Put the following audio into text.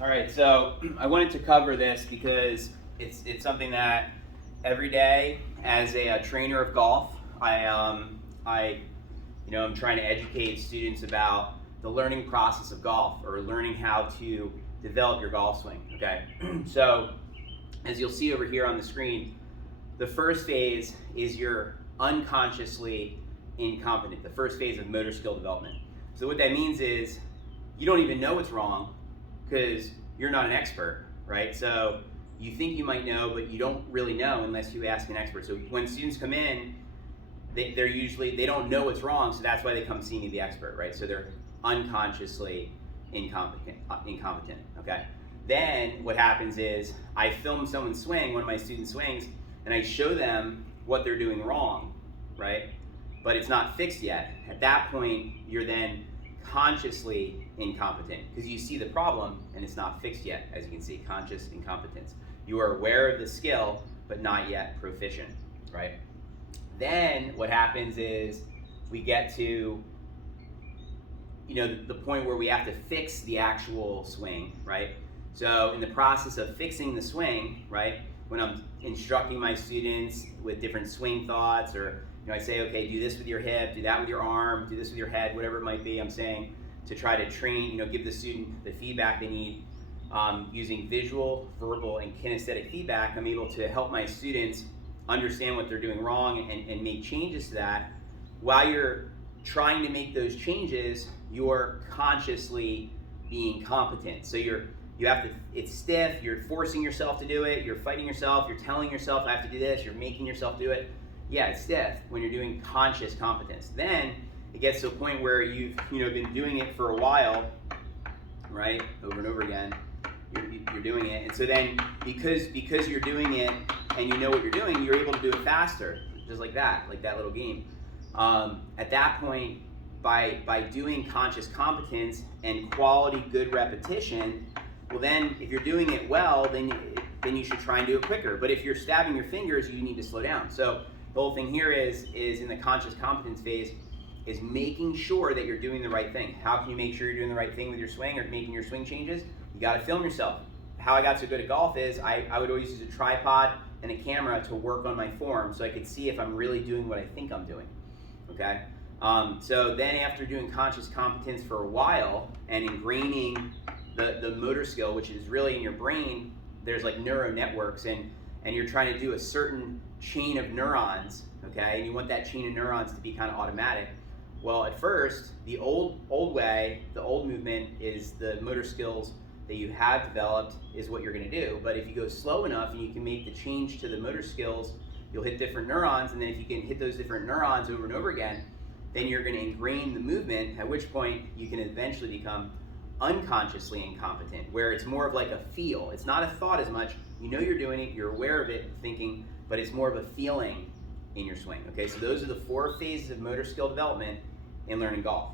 All right, so I wanted to cover this because it's something that every day as a trainer of golf, I'm trying to educate students about the learning process of golf or learning how to develop your golf swing. Okay, so as you'll see over here on the screen, the first phase is you're unconsciously incompetent. The first phase of motor skill development. So what that means is you don't even know what's wrong because you're not an expert, right? So you think you might know, but you don't really know unless you ask an expert. So when students come in, they don't know what's wrong, so that's why they come see me, the expert, right? So they're unconsciously incompetent, okay? Then what happens is I film someone swing, one of my students swings, and I show them what they're doing wrong, right? But it's not fixed yet. At that point, you're then consciously incompetent because you see the problem and it's not fixed yet. As you can see, conscious incompetence. You are aware of the skill, but not yet proficient, right? Then what happens is we get to the point where we have to fix the actual swing, right? So in the process of fixing the swing, right, when I'm instructing my students with different swing thoughts, or I say, okay, do this with your hip, do that with your arm, do this with your head, whatever it might be, I'm saying to try to train, give the student the feedback they need using visual, verbal, and kinesthetic feedback. I'm able to help my students understand what they're doing wrong and make changes to that. While you're trying to make those changes, you're consciously being competent. So it's stiff, you're forcing yourself to do it, you're fighting yourself, you're telling yourself I have to do this, you're making yourself do it. Yeah, it's stiff when you're doing conscious competence. Then it gets to a point where you've been doing it for a while, right? Over and over again, you're doing it, and so then because you're doing it and you know what you're doing, you're able to do it faster, just like that little game. At that point, by doing conscious competence and quality good repetition, well then if you're doing it well, then you should try and do it quicker. But if you're stabbing your fingers, you need to slow down. So the whole thing here is in the conscious competence phase is making sure that you're doing the right thing. How can you make sure you're doing the right thing with your swing or making your swing changes? You got to film yourself. How I got so good at golf is I would always use a tripod and a camera to work on my form so I could see if I'm really doing what I think I'm doing, okay? So then after doing conscious competence for a while and ingraining the motor skill, which is really in your brain, there's like neural networks, and you're trying to do a certain chain of neurons, okay? And you want that chain of neurons to be kind of automatic. Well, at first, the old way, the old movement is the motor skills that you have developed is what you're going to do. But if you go slow enough and you can make the change to the motor skills, you'll hit different neurons, and then if you can hit those different neurons over and over again, then you're going to ingrain the movement, at which point you can eventually become unconsciously incompetent, where it's more of like a feel. It's not a thought as much. You know you're doing it, you're aware of it, thinking, but it's more of a feeling in your swing. Okay, so those are the 4 phases of motor skill development in learning golf.